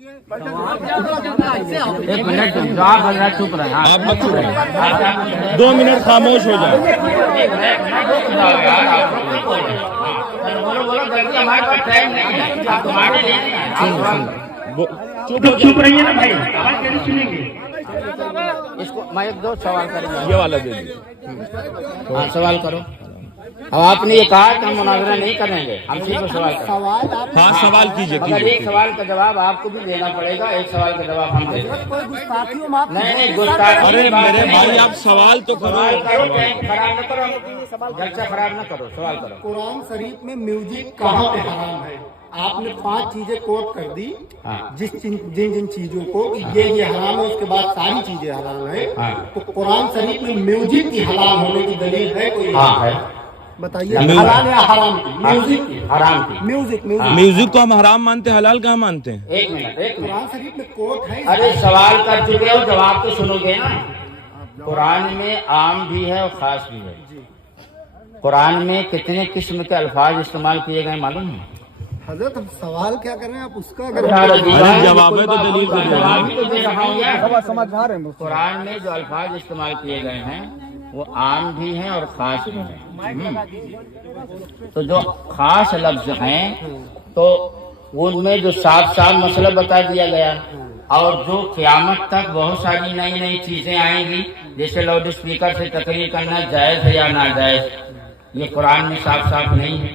एक मिनट आप हजरत चुप रहे, आप मत चुप रहे, 2 मिनट खामोश हो जाए। बोलो बोलो जल्दी, हमारे पास टाइम नहीं है, तुम्हारे लिए नहीं है। चुप रहिए ना भाई, आवाज कैसे सुनेंगे? इसको मैं एक दो सवाल करूंगा। ये वाला दे दीजिए। हाँ सवाल करो। अब आपने ये कहा कि हम मुनाजरा नहीं करेंगे, हम सिर्फ सवाल करेंगे। हाँ सवाल कीजिए मगर एक सवाल का जवाब आपको भी देना पड़ेगा, एक सवाल का जवाब हम देंगे। नहीं गुस्ताखी। अरे मेरे भाई आप सवाल तो करो। सवाल करो, खराब न करो, जलसा खराब न करो, सवाल करो। कुरान शरीफ में म्यूजिक कहाँ पे हराम है? आपने 5 चीजें कोट कर दी, जिन जिन चीजों को ये हराम है, उसके बाद सारी चीजें हराम है। तो कुरान शरीफ में म्यूजिक की हलाल होने की दलील है कोई? हाँ है। बताइए हलाल या हराम की? म्यूजिक की, हराम की। म्यूजिक को हम हराम मानते हैं, हलाल कहाँ मानते हैं? एक मिनट कुरान शरीफ में कोट है। अरे सवाल कर चुके हो, जवाब तो सुनोगे ना। कुरान में आम भी है और खास भी है। कुरान में कितने किस्म के अल्फाज इस्तेमाल किए गए मालूम है? हजरत अब सवाल क्या कर रहे हैं आप उसका? अरे जवाब है तो दलील तो जवाब भी तो दे रहा हूँ यार। समझ आ रहे हैं। कुरान में जो अल्फाज इस्तेमाल किए गए हैं वो आम भी हैं और खास भी हैं। तो जो खास लफ्ज हैं तो उनमें जो साफ साफ मसला बता दिया गया, और जो क़यामत तक बहुत सारी नई नई चीजें आएंगी, जैसे लाउड स्पीकर से तकरीर करना जायज है या नाजायज, ये कुरान में साफ साफ नहीं है।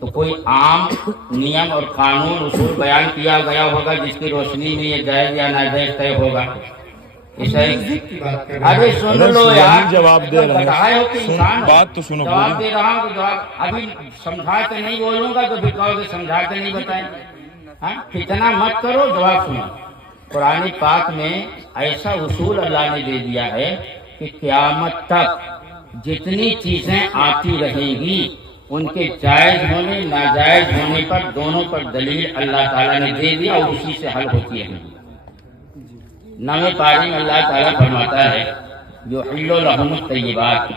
तो कोई आम नियम और कानून उसूल बयान किया गया होगा जिसकी रोशनी में ये जायज या नाजायज तय होगा। अरे सुन लो यार, जवाब दे रहे बताए हो कि इंसान हो। बात तो सुनो। जवाब दे रहा हूँ तो जवाब अभी समझा के नहीं बोलूंगा तो फिर कहोगे समझा के नहीं बताए। हाँ इतना मत करो, जवाब सुनो। कुरान पाक में ऐसा उसूल अल्लाह ने दे दिया है कि क़यामत तक जितनी चीजें आती रहेंगी उनके जायज होने नाजायज होने पर दोनों पर दलील अल्लाह ताला ने दे दिया और उसी से हल होती है। नवे पारी में अल्लाह ताला फरमाता है जो हिल्लु लहुमुत तय्यिबात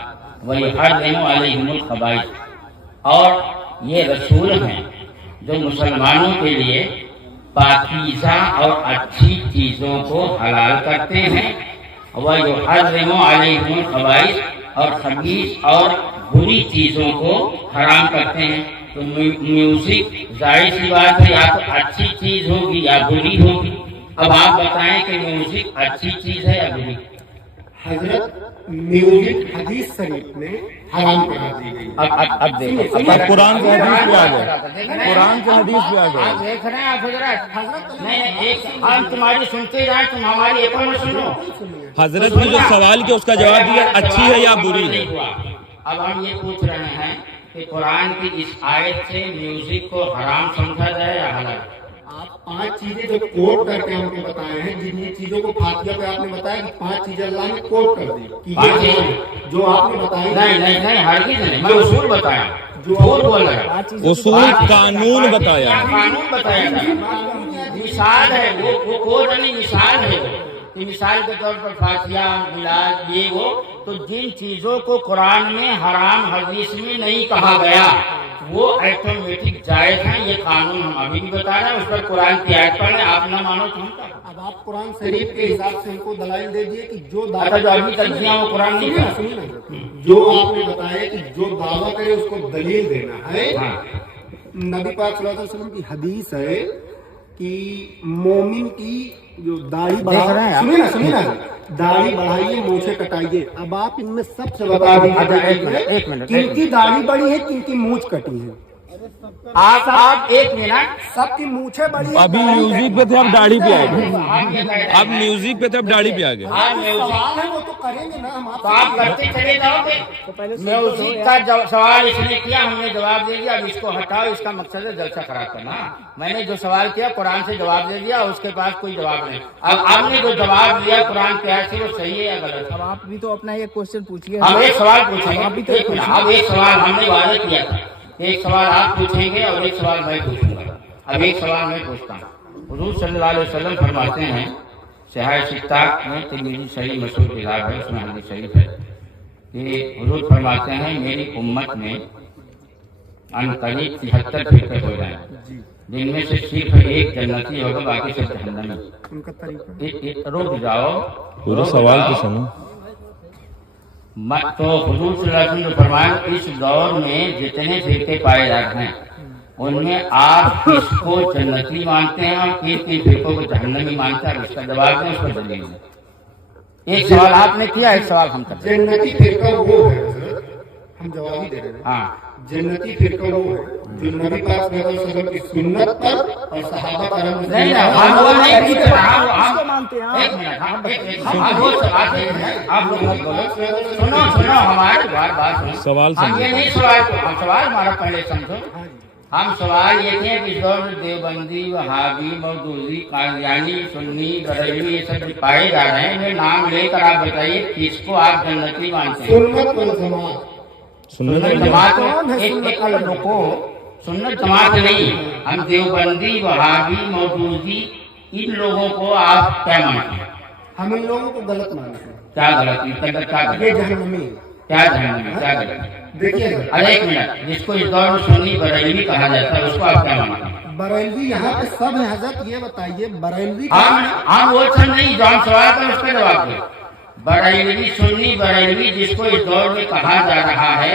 व युहर्रिमु अलैहिमुल खबाइस, और ये रसूल हैं जो मुसलमानों के लिए पाकीज़ा और अच्छी चीजों को हलाल करते हैं, व युहर्रिमु अलैहिमुल खबाइस, और खबीस और बुरी चीजों को हराम करते हैं। तो म्यूजिक जाहिर सी बात है या तो अच्छी चीज होगी या बुरी होगी। अब आप बताएं कि म्यूजिक अच्छी चीज है या बुरी? हजरत म्यूजिक हदीस शरीफ में हराम करा दी गई। अब देखो, कुरान के हदीस पे आ गए, कुरान के हदीस पे आ गए। आप देख रहे हैं आप हजरत? नहीं एक हम तुम्हारी सुनते जाए, तुम हमारी एक और सुनो। हजरत ने जो सवाल किया उसका जवाब दिया अच्छी है या बुरी है। अब हम ये पूछ रहे हैं कि कुरान की इस आयत से म्यूजिक को हराम समझा जाए या हलाल? आप 5 चीजें जो कोट करके हमको बताए हैं, जिन चीजों को फातिहा पे आपने बताया कि 5 चीजें अल्लाह ने कोट कर दी कि ये जो आपने बताई। नहीं हरगिज़ नहीं, मैं उसूल बताया, जो और बोल रहा है उसूल कानून बताया, कानून बताया, मिसाल है वो कोड नहीं, मिसाल है वो। मिसाल के तौर पर फातिहा मिलाद ये वो, तो जिन चीजों को कुरान में हराम हदीस में नहीं कहा गया वो ऑटोमेटिक जायज है। ये कानून हम अभी भी बता रहे हैं, उस पर कुरान की आयत पढ़े, आप ना मानो तो अब आप कुरान शरीफ के हिसाब से हमको दलाइल दे दिए कि जो जो अभी तक दिया वो कुरान नहीं था। जो आपने बताया कि जो दावा करे उसको दलील देना है। नबी पाक सल्लल्लाहु अलैहि वसल्लम की हदीस है कि मोमिन की जो दाढ़ी बढ़ाए, सुनिए ना, दाढ़ी बढ़ाइए मूछें कटाइए। अब आप इनमें सबसे बता दीजिए एक मिनट किनकी दाढ़ी बड़ी है, किनकी मूछ कटी है? आप एक मिनट, सबकी मूछें बड़ी। अभी म्यूजिक पे थे अब दाढ़ी पे आ गए, अब म्यूजिक पे थे अब दाढ़ी पे आ गए। सवाल है वो तो करेंगे ना हम। तो आप करते चले जाओगे। म्यूजिक का सवाल इसने किया, हमने जवाब दे दिया, अब इसको हटाओ, इसका मकसद है जलसा खराब करना। मैंने जो सवाल किया कुरान से जवाब दे दिया, उसके पास कोई जवाब नहीं। अब आपने जो जवाब दिया कुरान के आयत से वो सही है या गलत? अब आप भी तो अपना एक क्वेश्चन पूछिए। हम एक सवाल पूछेंगे, अब एक सवाल हमने वादा किया था, एक सवाल आप पूछेंगे और एक सवाल मैं पूछूंगा। अब एक सवाल मैं पूछता हूँ। हुजूर सल्लल्लाहु अलैहि वसल्लम फरमाते हैं, सहीह सित्ता में तिरमिज़ी शरीफ मशहूर किताब है, उसमें हदीस शरीफ है कि हुजूर फरमाते हैं मेरी उम्मत में अनकरीब 73 फिरके हो जाए, जिनमें से सिर्फ एक जन्नती होगा, बाकी सब जहन्नमी। उनका तरीका रुक जाओ, पूरा सवाल तो सुनो। तो हुजूर सल्लल्लाहु अलैहि वसल्लम फरमाया, इस दौर में जितने फिरके पाए जाते हैं उनमें आप किसको जन्नती मानते हैं और किन किन फिरकों को जहन्नमी मानते हैं? इसका जवाब दें, उस पर दलील दें। एक सवाल आपने किया, एक सवाल हम करते हैं। जन्नती फिरका वो है हजरत, हम जवाब ही दे रहे हैं। हाँ, जन्नती फिरका वो है जो नबी पाक सल्लल्लाहु अलैहि वसल्लम की सुन्नत पर और सहाबा करम नहीं हम वो नहीं पूछ रहे, किसको मानते हैं आप? एक मिनट, हम वो सवाल आप लोग मत बोलो, सुनो हमारी बात सुनो। सवाल हम समझो। ये नहीं सवाल, हम सवाल हमारा पहले समझो। हम सवाल ये थे कि इस दौर में देवबंदी, वहाबी, मौदूदी, कादियानी, सुन्नी, बरेलवी, ये सब पाए जा रहे हैं, इन्हें नाम लेकर आप बताइए किसको आप जन्नती मानते हैं? सुन्नत वल जमात। सुन्नत जमात एक रुको, सुन्नत जमात नहीं, हम देवबंदी, वहाबी, मौदूदी, इन लोगों को आप क्या मानते हैं? हम इन लोगों को गलत मानते हैं। क्या गलत? क्या ये गलत? जहन्नमी है। क्या जहन्नमी? क्या गलत? देखिए अरे एक मिनट, जिसको इस दौर में सुन्नी बरेलवी कहा जाता है उसको आप क्या मानते हैं? बरेलवी यहाँ पे सब है हजरत, ये बताइए बरेलवी हम वो सब नहीं, जो हम सवाल का उसका जवाब दो। बरेलवी, सुन्नी बरेलवी जिसको इस दौर में कहा जा रहा है,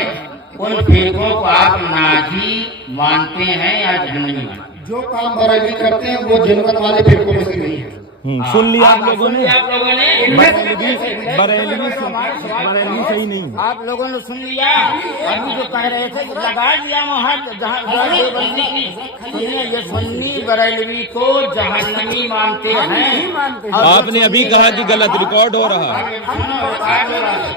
उन फिरकों को आप नाजी मानते हैं या जहन्नमी मानते हैं? जो काम बरेलवी करते हैं वो जन्नत वाले फिरकों में से नहीं है। सुन लिया आप लोगों ने। आप लोगों ने बरेलवी सही नहीं। आप लोगों ने सुन लिया। अभी जो कह रहे थे लगा दिया वहाँ जहाँ देवबंदी की, सुनिए, ये सुन्नी बरेलवी को जहन्नमी मानते हैं। आपने अभी कहा कि गलत रिकॉर्ड हो रहा है।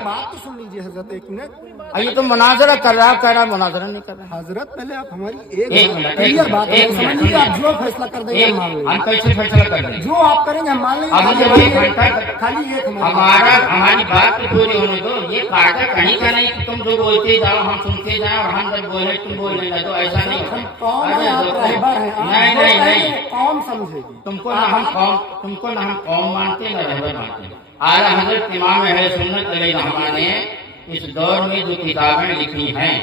बात तो सुन लीजिए हजरत एक मिनट। ये तो मुनाजरा कर रहा, कह रहा मुनाजरा नहीं कर रहा। हजरत पहले आप हमारी एक मिनट, क्लियर बात एक मिनट, समझिए, आप जो फैसला कर देंगे हम मान लेंगे। हम कैसे फैसला कर देंगे? जो आप करेंगे हम मान लेंगे। अब मुझे वही घंटा खाली एक हमारी बात तो पूरी होने दो। ये कायदा कहीं का नहीं कि तुम जो बोलते जाओ हम सुनते जाए और हम जब बोले तुम बोलने लगो, ऐसा नहीं होता। नहीं नहीं नहीं, कौन समझेगी? तुमको ना हम कौम मानते ना रहबर मानते। आला हजरत इमाम अहले सुन्नत अलैहिर्रहमा ने इस दौर में जो किताबें लिखी हैं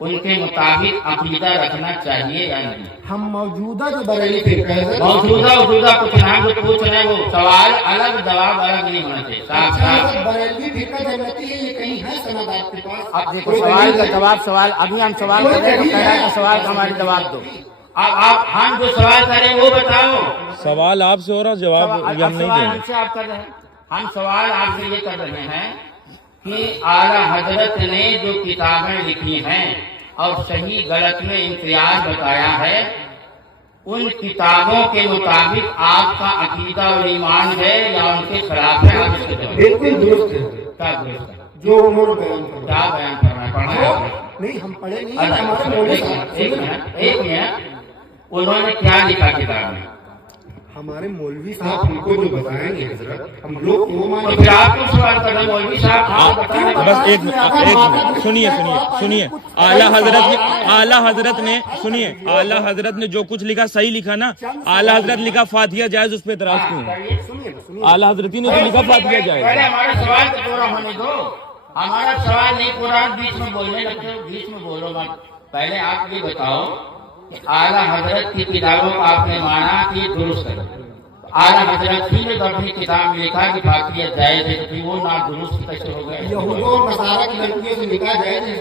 उनके मुताबिक अकीदा रखना चाहिए या नहीं? हम मौजूदा जो बरेली फिरका है, मौजूदा कुछ नाम जो पूछ रहे हैं वो सवाल अलग, जवाब अलग नहीं होना चाहिए। साफ साफ बरेली फिरका जन्नती है, ये कहीं है सनद आपके पास? अब देखो सवाल का जवाब, सवाल अभी हम सवाल कर रहे हैं तो कह रहा है कि सवाल का हमारे जवाब दो। अब आप हम जो सवाल करें वो बताओ। सवाल आपसे हो रहा, जवाब हम नहीं सवाल देंगे। हमसे आप कर रहे हैं, हम सवाल आपसे ये कर रहे हैं कि आला हजरत ने जो किताबें लिखी हैं और सही गलत में इम्तियाज बताया है, उन किताबों के मुताबिक आपका अकीदा और ईमान है या उनके खिलाफ है? आप इसके जवाब। बिल्कुल दुरुस्त है। क्या दुरुस्त है? जो उन्होंने बयान किया। क्या बयान करना है? पढ़ना है आपने? नहीं हम पढ़े नहीं, अच्छा, हमारे मौलवी साहब। एक मिनट, उन्होंने क्या लिखा किताब में? हमारे मौलवी साहब हमको जो बताएंगे हजरत, हम लोग वो तो मानेंगे। फिर आपको सवाल करना मौलवी साहब आप बताएं। बस एक मिनट सुनिए। आला हजरत ने सुनिए, आला हजरत ने जो कुछ लिखा सही लिखा ना। आला हजरत लिखा फातिहा जायज, उस पर एतराज क्यों है? सुनिए आला हजरत ही ने तो लिखा फातिहा पहले जायज। हमारा सवाल तो पूरा होने दो। हमारा सवाल नहीं पूरा, बीच में बोलने लगते हो, बीच में बोलो मत। पहले आप ये बताओ कि आला हजरत की किताबों को आपने माना कि ये दुरुस्त है। आला हजरत ही ने तो अपनी किताब में लिखा कि फातिहा जायज है, तो वो ना दुरुस्त कैसे हो गए? यहूदों और नसारा की लड़कियों से निकाह जायज है?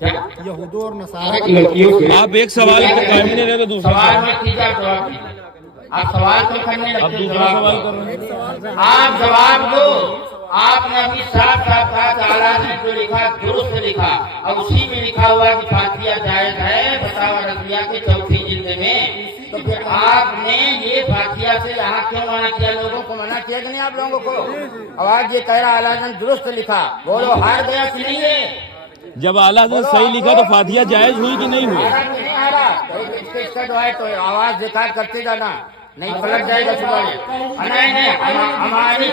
क्या? यहूदों और नसारा की लड़कियों से आप एक सवाल को कायम नहीं रहे तो दूसरा सवाल मत कीजिए, आप जवाब दीजिए। आप सवाल तो करने अब लगते हो, दूसरा जवाब सवाल दो। कर रहे हैं। आप जवाब दो। आपने अभी साफ साफ कहा कि आला ने जो लिखा दुरुस्त लिखा, और उसी में लिखा हुआ कि फातिहा जायज है, फतावा रज़िया के 4वीं जिल्द में। तो फिर आपने ये फातिहा से यहाँ क्यों मना किया? लोगों को मना किया कि नहीं आप लोगों को? और आज ये कह रहा आला ने दुरुस्त लिखा, बोलो हार गया कि नहीं है? जब आला हजरत सही लिखा तो फातिहा जायज हुई कि नहीं हुई? हारा कि नहीं हारा? तो इसका जो है तो आवाज रिकॉर्ड करते जाना, नहीं पलट जाएगा सुबह। नहीं हमारे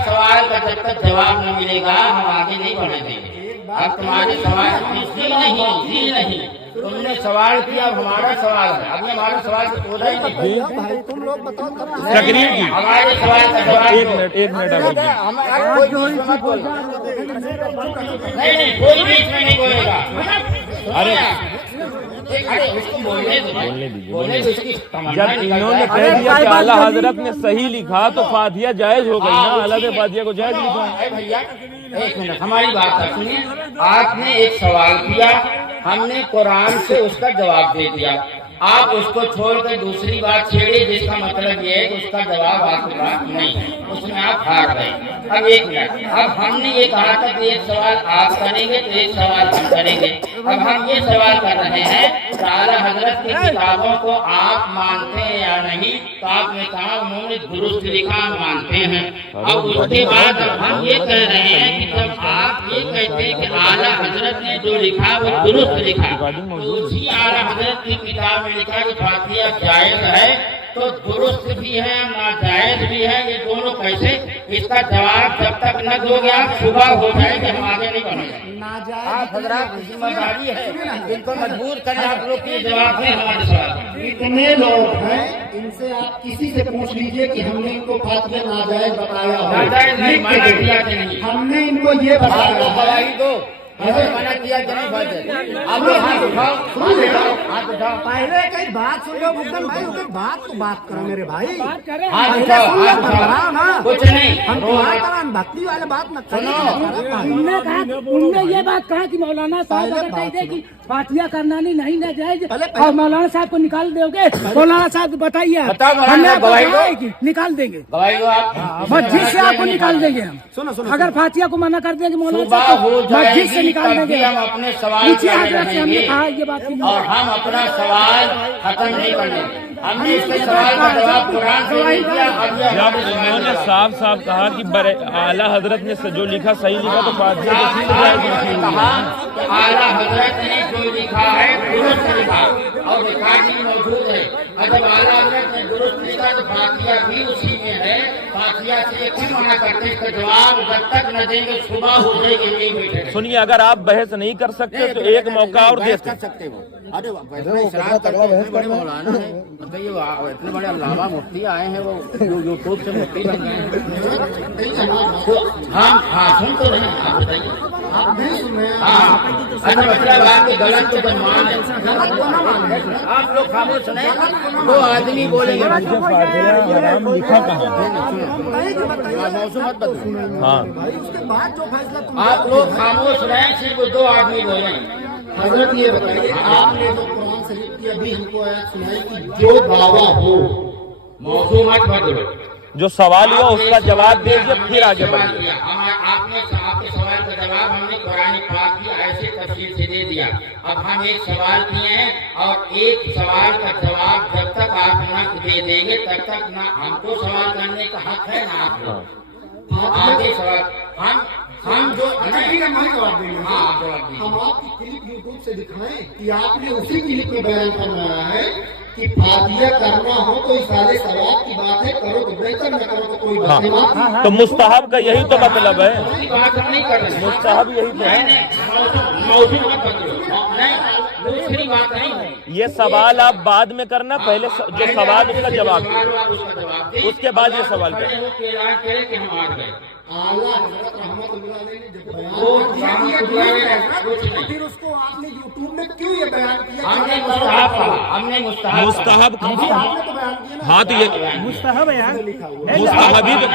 सवाल का जब तक जवाब न मिलेगा हम आगे नहीं बढ़ने देंगे। अब तुम्हारे सवाल जी नहीं, तुमने सवाल किया, अब हमारा सवाल है। अब हमारे सवाल से पूरा ही नहीं। भाई तुम लोग बताओ तकरीर की हमारे सवाल का जवाब एक दो। मिनट आप रुकिए। नहीं कोई बीच में नहीं बोलेगा। अरे अरे उसको बोलने दो, बोलने दीजिए, बोलने दो, इसकी तमन्ना जब निकल इन्होंने जाए। कह दिया कि आला हजरत ने सही लिखा तो फातिहा जायज हो गई ना, आला ने फातिहा को जायज लिखा। अरे भैया एक मिनट हमारी बात सुनिए, आपने एक सवाल किया, हमने कुरान से उसका जवाब दे दिया, आप उसको छोड़कर दूसरी बात छेड़े, जिसका मतलब ये है कि उसका जवाब आपके पास नहीं है, उसमें आप हार गए। अब एक मिनट, अब हमने ये कहा था कि एक सवाल आप करेंगे तो एक सवाल हम करेंगे। अब हम ये सवाल कर रहे हैं कि आला हजरत की किताबों को आप मानते हैं या नहीं, तो आपने कहा उन्होंने दुरुस्त लिखा, हम मानते हैं। अब उसके बाद अब हम ये कह रहे हैं कि जब आप ये कहते हैं कि आला हजरत ने जो लिखा वो दुरुस्त लिखा, तो उसी आला हजरत की किताब में लिखा कि फातिहा जायज है, तो दुरुस्त भी है नाजायज भी है, ये दोनों कैसे? इसका जवाब जब तक न दोगे आप सुबह हो जाएगी, हम आगे नहीं बढ़ेंगे। आप हजरात की जिम्मेदारी है इनको मजबूर करें, आप लोग ये जवाब दें हमारे सवाल। इतने लोग हैं, इनसे आप किसी से पूछ लीजिए कि हमने इनको फातिहा नाजायज बताया हो। नाजायज नहीं, मना किया कि नहीं, हमने इनको ये बताया आपको है। गवाही दो, ऐसे मना किया कि नहीं बात है। आप लोग हाथ उठाओ, हाथ उठाओ, पहले कई बात सुन लो मुक्तन भाई, उसके बात तो बात करो मेरे भाई। हाथ पहले उठाओ, सुन लो, हाथ घबराओ ना। उठाओ, कुछ नहीं, हम तुम्हारे तरह भक्ति वाले बात न सुनो। उनने ये बात कहा कि मौलाना साहब अगर कह दे कि फातिहा करना नहीं ना जायज और मौलाना साहब को निकाल दोगे, मौलाना साहब बताइए, बताओ मौलाना हमने साहब, आपको गवाही कहा दो। है कि निकाल देंगे, गवाही दो आप। मस्जिद से आपको निकाल देंगे हम। सुनो सुनो, अगर फातिहा को मना कर देंगे मौलाना सुबह साहब हो को मस्जिद से जाएगी निकाल तब भी देंगे। हम अपने सवाल पीछे करने हजरत से हमने रहेंगे कहा ये बात की और हम अपना सवाल खत्म नहीं करने। हमने इसके सवाल का जवाब कुरान से नहीं दिया। अब ये जब हमारे सवाल इन्होंने का- साफ साफ कहा कि आला हजरत ने जो लिखा सही लिखा तो फातिहा तो ठीक आपने जायज कहा कि आला हजरत ने जो लिखा है दुरुस्त लिखा और रिकॉर्डिंग मौजूद है। और जब आला हजरत ने दुरुस्त लिखा तो फातिहा भी उसी में है। फातिहा से क्यों मना करते? इसका जवाब जब तक न देंगे सुबह हो जाएगी, नहीं बैठे। सुनिए, अगर आप बहस नहीं कर सकते तो एक मौका और देते। सकते हो। अरे इतना इशराक करते हैं, इतने बड़े मौलाना है, बताइए इतने बड़े अल्लामा मुफ्ती आए हैं, वो यूट्यूब से मुफ्ती बन गए हैं। तो हम हाँ सुन तो रहे हैं, आप बताइए। आप नहीं सुन रहे हैं। हाँ अच्छा मतलब आपके गलत तो जब मान है, आप लोग खामोश नहीं, दो आदमी बोलेंगे लिखा कहाँ? मौसम मत बदलो। हाँ, भाई उसके बाद जो फैसला तुम आप लोग खामोश रहे, सिर्फ दो आदमी बोलेंगे। हजरत ये बताइए, आपने जो कुरान शरीफ की अभी हमको आयत सुनाई कि जो दावा हो, मौसम मत बदलो। जो सवाल हुआ उसका जवाब दीजिए, फिर आगे बढ़िए। आपने आपके सवाल का जवाब हमने कुरान पाक की ऐसे तफसील से दे दिया। अब हम एक सवाल किए हैं और एक सवाल का जवाब जब तक आप न दे देंगे तब तक ना हमको सवाल करने का हक है ना आपको। आगे सवाल हम जो अच्छा ठीक है, मैं जवाब देंगे। हाँ आप जवाब दीजिए। हम आपकी क्लिप यूट्यूब से दिखाएं कि आपने उसी क्लिप में बयान फरमाया है कि फातिहा करना हो तो इस सारे सवाब की बात है, करो तो बेहतर, न करो तो कोई बात नहीं। तो मुस्तहब का यही तो मतलब है, दूसरी बात हम नहीं कर रहे। मुस्तहब यही तो है। मौसम मत बदलो, नहीं दूसरी बात नहीं। ये सवाल आप बाद में करना, पहले जो सवाल उसका जवाब दो, आप उसका जवाब दें। उसके बाद ये सवाल करें। खड़े होके ऐलान करें कि हम हार गए। आला हजरत रहमतुल्लाह अलैह ने जब बयान वो किया, रहमतुल्लाह अलैह कुछ नहीं। फिर उसको आपने यूट्यूब में क्यों ये बयान किया? हमने मुस्तहब कहा, हमने मुस्तहब मुस्तहब आपने तो बयान किया ना। हाँ, तो ये मुस्तहब है यार। मुस्तहबी तो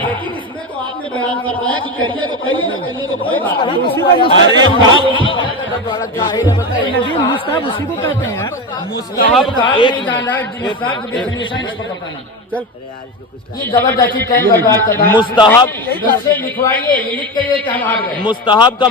लेकिन इसमें तो आपने बयान करवाया कि करिए तो करिए, ना करिए तो कोई बात नहीं। अरे मुस्तहब उसी को कहते हैं यार। मुस्तहब का एक ये जबरदस्ती टाइम बर्बाद कर रहा है। मुस्तहब इससे लिखवाइए, ये लिख के लिए कि हम हार गए। मुस्तहब का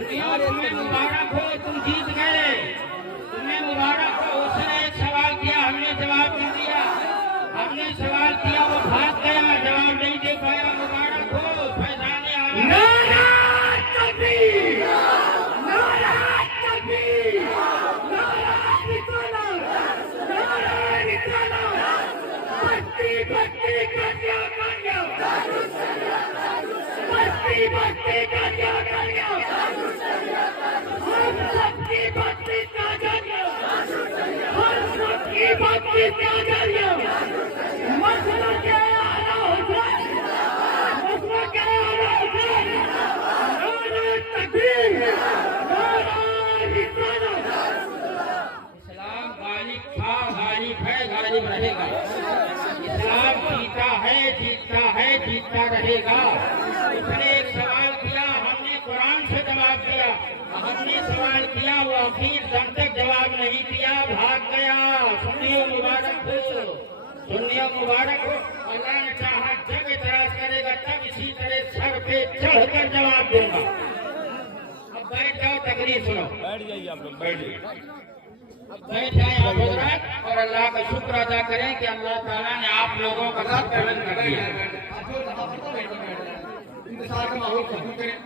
मुबारक हो, तुम जीत गए, तुम्हें मुबारक हो। उसने एक सवाल किया, हमने जवाब दे दिया। हमने सवाल किया, वो आखिर दम तक जवाब नहीं किया, भाग गया। सुनिए मुबारक हो, सुनिए मुबारक हो। अल्लाह ने चाहा जब इतराज करेगा तब इसी तरह सर पे चढ़कर जवाब दूंगा। अब बैठ जाओ, तकरीर सुनो। बैठ जाइए आप लोग, बैठ जाइए। अब बैठ जाए आप हजरात और अल्लाह का शुक्र अदा करें कि अल्लाह ताला ने आप लोगों का सब कलम कर दिया। इंतजार का माहौल खत्म करें।